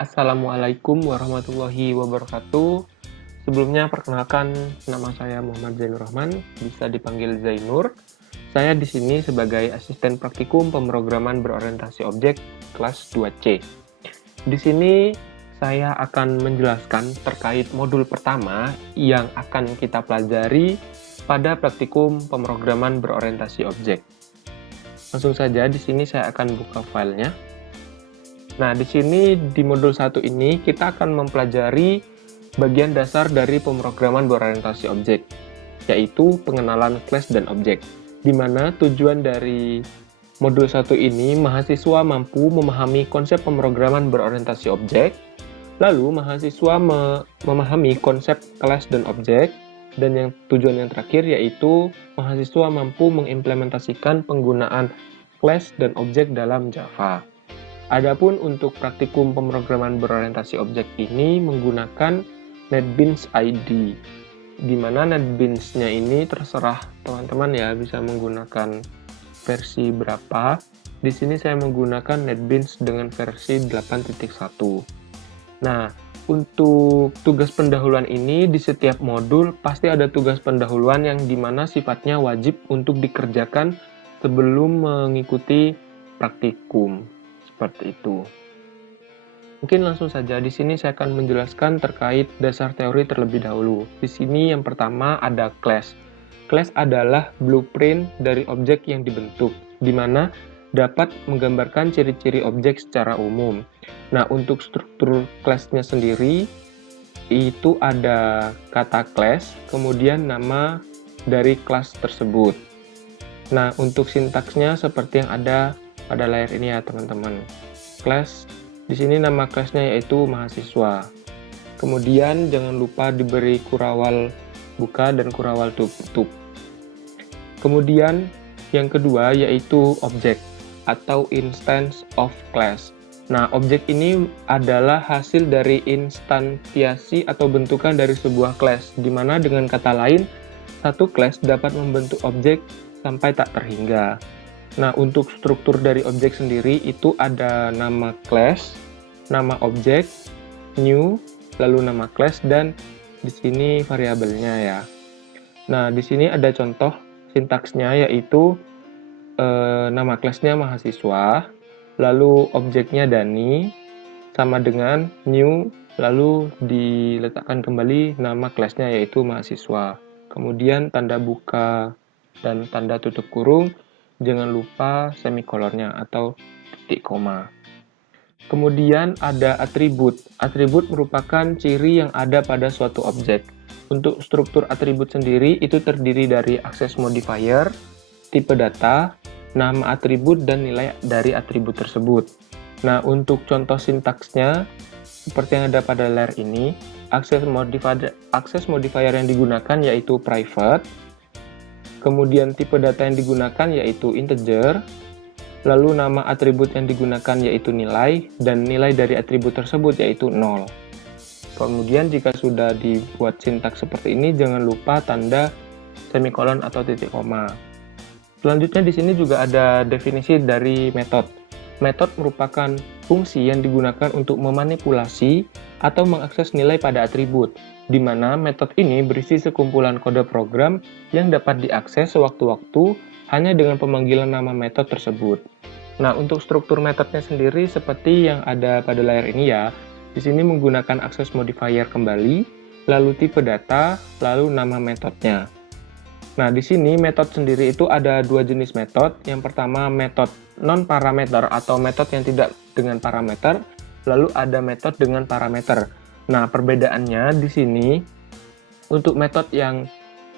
Assalamualaikum warahmatullahi wabarakatuh. Sebelumnya perkenalkan, nama saya Muhammad Zainur Rahman, bisa dipanggil Zainur. Saya di sini sebagai asisten praktikum pemrograman berorientasi objek kelas 2C. Di sini saya akan menjelaskan terkait modul pertama yang akan kita pelajari pada praktikum pemrograman berorientasi objek. Langsung saja di sini saya akan buka filenya. Nah, di sini di modul 1 ini kita akan mempelajari bagian dasar dari pemrograman berorientasi objek, yaitu pengenalan kelas dan objek, di mana tujuan dari modul 1 ini mahasiswa mampu memahami konsep pemrograman berorientasi objek, lalu mahasiswa memahami konsep kelas dan objek, dan tujuan yang terakhir yaitu mahasiswa mampu mengimplementasikan penggunaan kelas dan objek dalam Java. Adapun untuk praktikum pemrograman berorientasi objek ini menggunakan NetBeans ID, di mana NetBeans-nya ini terserah teman-teman ya, bisa menggunakan versi berapa. Di sini saya menggunakan NetBeans dengan versi 8.1. Nah, untuk tugas pendahuluan ini di setiap modul pasti ada tugas pendahuluan yang dimana sifatnya wajib untuk dikerjakan sebelum mengikuti praktikum. Seperti itu. Mungkin langsung saja di sini saya akan menjelaskan terkait dasar teori terlebih dahulu. Di sini yang pertama ada class. Class adalah blueprint dari objek yang dibentuk, di mana dapat menggambarkan ciri-ciri objek secara umum. Nah, untuk struktur class-nya sendiri itu ada kata class, kemudian nama dari kelas tersebut. Nah, untuk sintaksnya seperti yang ada pada layar ini ya teman-teman. Kelas di sini nama kelasnya yaitu mahasiswa. Kemudian jangan lupa diberi kurawal buka dan kurawal tutup. Kemudian yang kedua yaitu objek atau instance of class. Nah, objek ini adalah hasil dari instansiasi atau bentukan dari sebuah kelas, di mana dengan kata lain satu kelas dapat membentuk objek sampai tak terhingga. Nah, untuk struktur dari objek sendiri itu ada nama class, nama objek, new, lalu nama class, dan di sini variabelnya ya. Nah, di sini ada contoh sintaksnya yaitu nama kelasnya mahasiswa, lalu objeknya Dani, sama dengan new, lalu diletakkan kembali nama kelasnya yaitu mahasiswa. Kemudian tanda buka dan tanda tutup kurung, jangan lupa semikolonnya atau titik koma. Kemudian ada atribut. Atribut merupakan ciri yang ada pada suatu objek. Untuk struktur atribut sendiri itu terdiri dari akses modifier, tipe data, nama atribut, dan nilai dari atribut tersebut. Nah, untuk contoh sintaksnya seperti yang ada pada layar ini, akses modifier yang digunakan yaitu private. Kemudian tipe data yang digunakan yaitu integer, lalu nama atribut yang digunakan yaitu nilai, dan nilai dari atribut tersebut yaitu 0. Kemudian jika sudah dibuat sintaks seperti ini, jangan lupa tanda semikolon atau titik koma. Selanjutnya di sini juga ada definisi dari metode. Metode merupakan fungsi yang digunakan untuk memanipulasi atau mengakses nilai pada atribut, di mana metode ini berisi sekumpulan kode program yang dapat diakses sewaktu-waktu hanya dengan pemanggilan nama metode tersebut. Nah, untuk struktur metodenya sendiri seperti yang ada pada layar ini ya. Di sini menggunakan akses modifier kembali, lalu tipe data, lalu nama metodenya. Nah, di sini metode sendiri itu ada dua jenis metode. Yang pertama metode non-parameter atau metode yang tidak dengan parameter, lalu ada metode dengan parameter. Nah, perbedaannya di sini untuk metode yang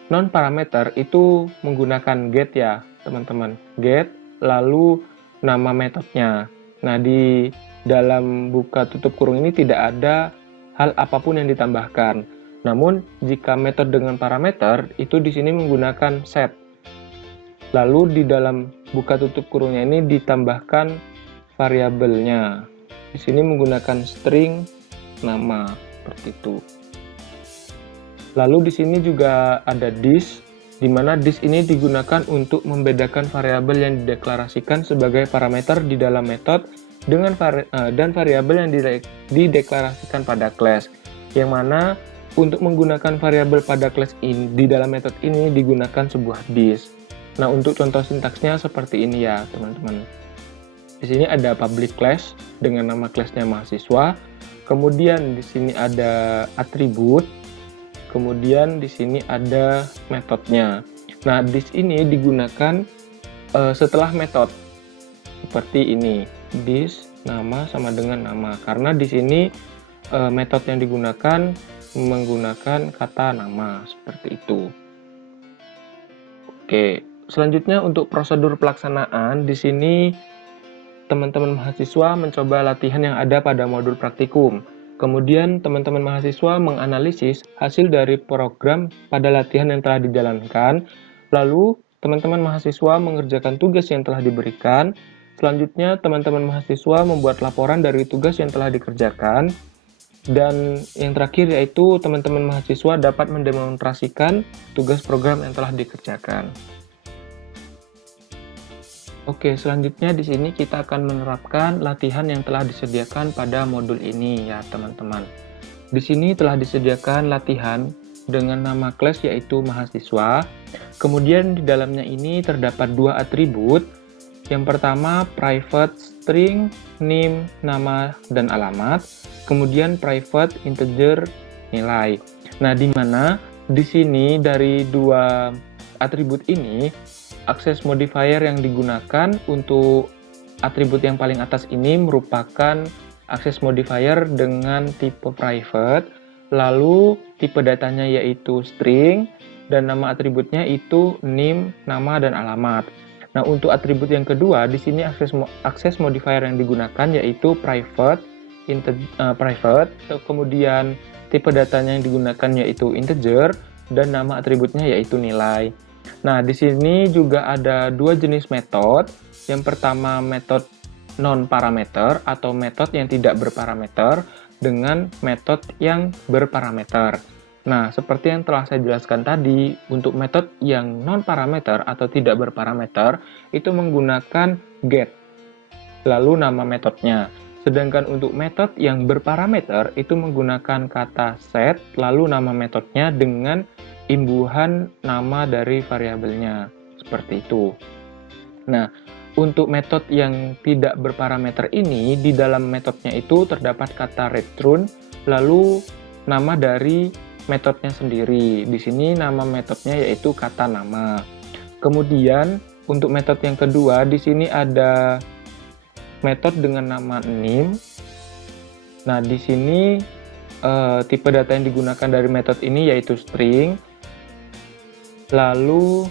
non-parameter itu menggunakan get ya, teman-teman. Get, lalu nama metodenya. Nah, di dalam buka tutup kurung ini tidak ada hal apapun yang ditambahkan. Namun, jika metode dengan parameter, itu di sini menggunakan set. Lalu di dalam buka tutup kurungnya ini ditambahkan variabelnya. Di sini menggunakan string nama, seperti itu. Lalu di sini juga ada this, di mana this ini digunakan untuk membedakan variabel yang dideklarasikan sebagai parameter di dalam metode dan variabel yang dideklarasikan pada class. Yang mana untuk menggunakan variabel pada class ini di dalam metode ini digunakan sebuah this. Nah, untuk contoh sintaksnya seperti ini ya, teman-teman. Di sini ada public class dengan nama kelasnya mahasiswa. Kemudian di sini ada atribut. Kemudian di sini ada metodenya. Nah, this ini digunakan setelah metode. Seperti ini. This nama sama dengan nama. Karena di sini metode yang digunakan menggunakan kata nama seperti itu. Oke, selanjutnya untuk prosedur pelaksanaan di sini teman-teman mahasiswa mencoba latihan yang ada pada modul praktikum. Kemudian teman-teman mahasiswa menganalisis hasil dari program pada latihan yang telah dijalankan. Lalu teman-teman mahasiswa mengerjakan tugas yang telah diberikan. Selanjutnya teman-teman mahasiswa membuat laporan dari tugas yang telah dikerjakan. Dan yang terakhir yaitu teman-teman mahasiswa dapat mendemonstrasikan tugas program yang telah dikerjakan. Oke, selanjutnya di sini kita akan menerapkan latihan yang telah disediakan pada modul ini ya, teman-teman. Di sini telah disediakan latihan dengan nama kelas yaitu mahasiswa. Kemudian di dalamnya ini terdapat dua atribut. Yang pertama private string, name, nama, dan alamat. Kemudian private integer, nilai. Nah, di mana di sini dari dua atribut ini, access modifier yang digunakan untuk atribut yang paling atas ini merupakan access modifier dengan tipe private, lalu tipe datanya yaitu string, dan nama atributnya itu name, nama, dan alamat. Nah, untuk atribut yang kedua, di sini access modifier yang digunakan yaitu private, kemudian tipe datanya yang digunakan yaitu integer, dan nama atributnya yaitu nilai. Nah, di sini juga ada dua jenis metode. Yang pertama metode non-parameter atau metode yang tidak berparameter dengan metode yang berparameter. Nah, seperti yang telah saya jelaskan tadi, untuk metode yang non-parameter atau tidak berparameter, itu menggunakan get, lalu nama metodenya. Sedangkan untuk metode yang berparameter, itu menggunakan kata set, lalu nama metodenya dengan imbuhan nama dari variabelnya. Seperti itu. Nah, untuk metode yang tidak berparameter ini, di dalam metodenya itu terdapat kata return, lalu nama dari metodenya sendiri. Di sini nama metodenya yaitu kata nama. Kemudian untuk metode yang kedua di sini ada metode dengan nama name. Nah, di sini tipe data yang digunakan dari metode ini yaitu string. Lalu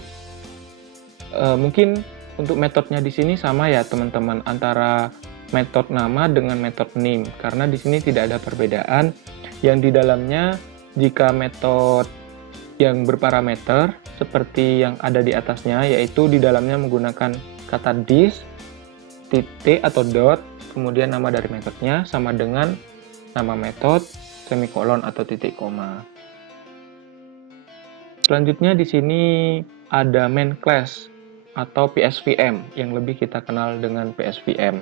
mungkin untuk metodenya di sini sama ya teman-teman, antara metode nama dengan metode name, karena di sini tidak ada perbedaan. Yang di dalamnya jika metode yang berparameter seperti yang ada di atasnya, yaitu di dalamnya menggunakan kata this, titik atau dot, kemudian nama dari metodenya sama dengan nama metode, semikolon atau titik koma. Selanjutnya di sini ada main class atau PSVM yang lebih kita kenal dengan PSVM.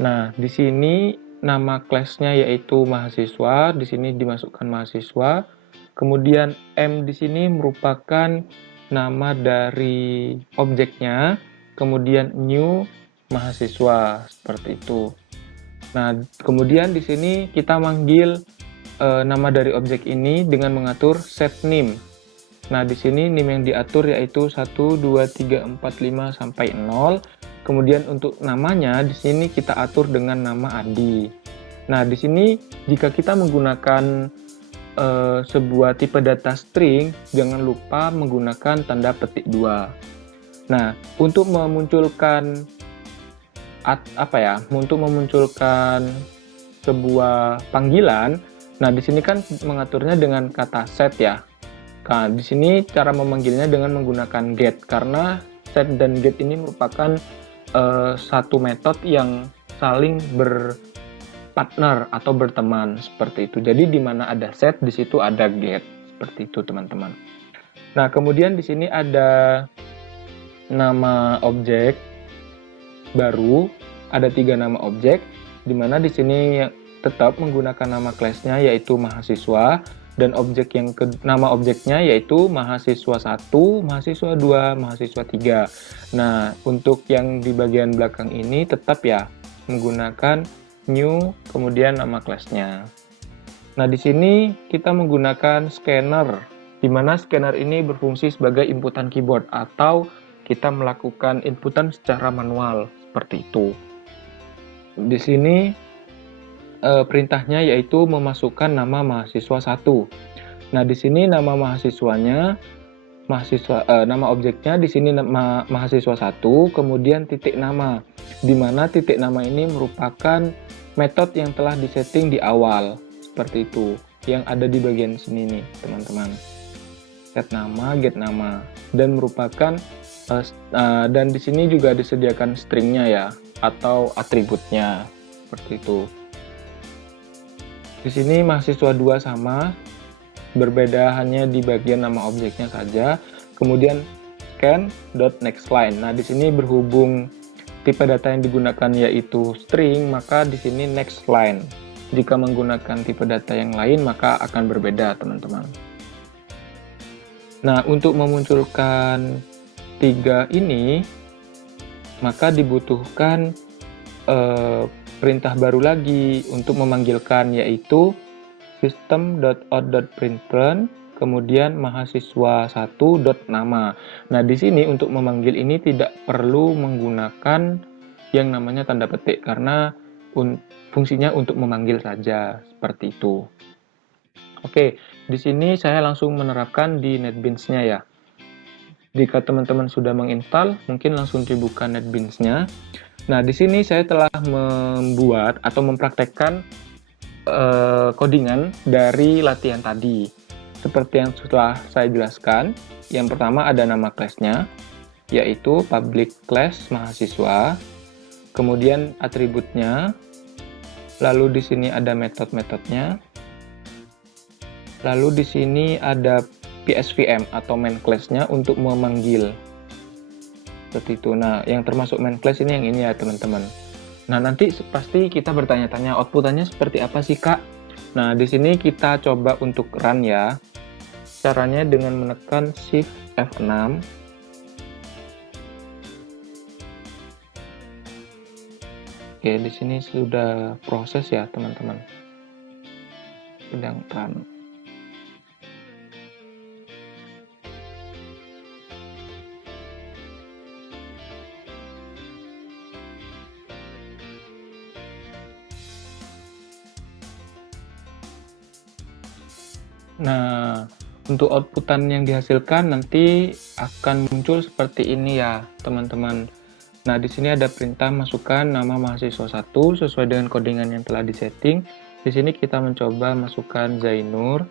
Nah, di sini nama kelasnya yaitu mahasiswa, di sini dimasukkan mahasiswa. Kemudian M di sini merupakan nama dari objeknya, kemudian new mahasiswa seperti itu. Nah, kemudian di sini kita manggil nama dari objek ini dengan mengatur set name. Nah, di sini name yang diatur yaitu 1 2 3 4 5 sampai 0. Kemudian untuk namanya di sini kita atur dengan nama Adi. Nah, di sini jika kita menggunakan sebuah tipe data string, jangan lupa menggunakan tanda petik 2. Nah, untuk memunculkan sebuah panggilan, nah di sini kan mengaturnya dengan kata set ya. Nah, di sini cara memanggilnya dengan menggunakan get, karena set dan get ini merupakan satu metode yang saling berpartner atau berteman seperti itu. Jadi di mana ada set, di situ ada get, seperti itu teman-teman. Nah, kemudian di sini ada nama objek baru. ada 3 nama objek, di mana di sini tetap menggunakan nama kelasnya yaitu mahasiswa, dan nama objeknya yaitu mahasiswa 1, mahasiswa 2, mahasiswa 3. Nah, untuk yang di bagian belakang ini tetap ya menggunakan new kemudian nama kelasnya. Nah, di sini kita menggunakan scanner, di mana scanner ini berfungsi sebagai inputan keyboard atau kita melakukan inputan secara manual seperti itu. Di sini perintahnya yaitu memasukkan nama mahasiswa 1. Nah, di sini nama mahasiswanya nama objeknya di sini mahasiswa 1, kemudian titik nama, di mana titik nama ini merupakan metode yang telah disetting di awal. Seperti itu, yang ada di bagian sini nih teman-teman, set nama, get nama, dan merupakan dan di sini juga disediakan stringnya ya, atau atributnya, seperti itu. Di sini mahasiswa 2 sama, berbeda hanya di bagian nama objeknya saja. Kemudian scan.nextLine. Nah, di sini berhubung tipe data yang digunakan yaitu string, maka di sini next line. Jika menggunakan tipe data yang lain, maka akan berbeda, teman-teman. Nah, untuk memunculkan 3 ini, maka dibutuhkan perintah baru lagi untuk memanggilkan, yaitu system.out.println, kemudian mahasiswa 1.nama. Nah, di sini untuk memanggil ini tidak perlu menggunakan yang namanya tanda petik, karena fungsinya untuk memanggil saja, seperti itu. Oke, di sini saya langsung menerapkan di NetBeans-nya ya. Jika teman-teman sudah menginstal, mungkin langsung dibuka NetBeans-nya. Nah, di sini saya telah membuat atau mempraktekkan codingan dari latihan tadi. Seperti yang setelah saya jelaskan, yang pertama ada nama kelasnya, yaitu public class mahasiswa, kemudian atributnya, lalu di sini ada metode-metodenya, lalu di sini ada PSVM atau main class-nya untuk memanggil. Seperti itu. Nah, yang termasuk main class ini yang ini ya, teman-teman. Nah, nanti pasti kita bertanya-tanya, outputannya seperti apa sih, Kak? Nah, di sini kita coba untuk run ya. Caranya dengan menekan Shift F6. Oke, di sini sudah proses ya, teman-teman. Sedang run. Nah, untuk outputan yang dihasilkan nanti akan muncul seperti ini ya, teman-teman. Nah, di sini ada perintah masukkan nama mahasiswa 1 sesuai dengan codingan yang telah disetting. Di sini kita mencoba masukkan Zainur.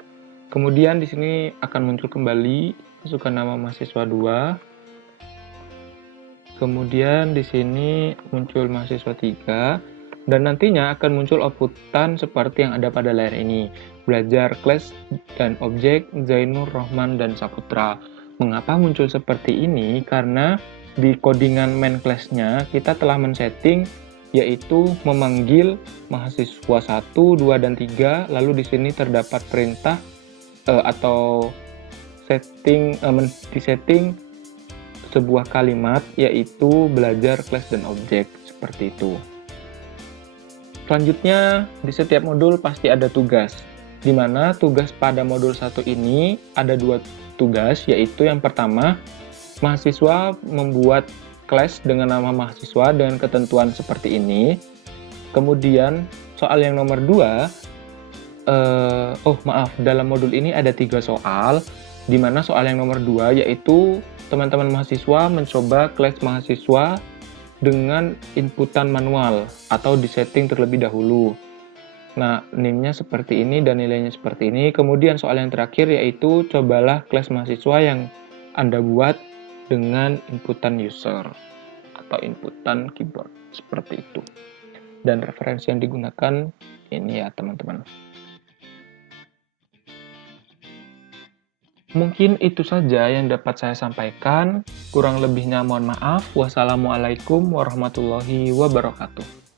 Kemudian di sini akan muncul kembali masukkan nama mahasiswa 2. Kemudian di sini muncul mahasiswa 3. Dan nantinya akan muncul outputan seperti yang ada pada layar ini. Belajar kelas dan objek Zainur, Rohman, dan Saputra. Mengapa muncul seperti ini? Karena di codingan main class-nya kita telah men-setting yaitu memanggil mahasiswa 1, 2, dan 3. Lalu di sini terdapat perintah atau disetting sebuah kalimat yaitu belajar kelas dan objek, seperti itu. Selanjutnya, di setiap modul pasti ada tugas, di mana tugas pada modul 1 ini ada 2 tugas, yaitu yang pertama, mahasiswa membuat kelas dengan nama mahasiswa dengan ketentuan seperti ini. Kemudian, soal yang nomor 2, dalam modul ini ada 3 soal, di mana soal yang nomor 2 yaitu teman-teman mahasiswa mencoba kelas mahasiswa dengan inputan manual atau disetting terlebih dahulu. Nah, NIM-nya seperti ini dan nilainya seperti ini. Kemudian soal yang terakhir yaitu cobalah kelas mahasiswa yang Anda buat dengan inputan user atau inputan keyboard, seperti itu. Dan referensi yang digunakan ini ya, teman-teman. Mungkin itu saja yang dapat saya sampaikan. Kurang lebihnya mohon maaf. Wassalamualaikum warahmatullahi wabarakatuh.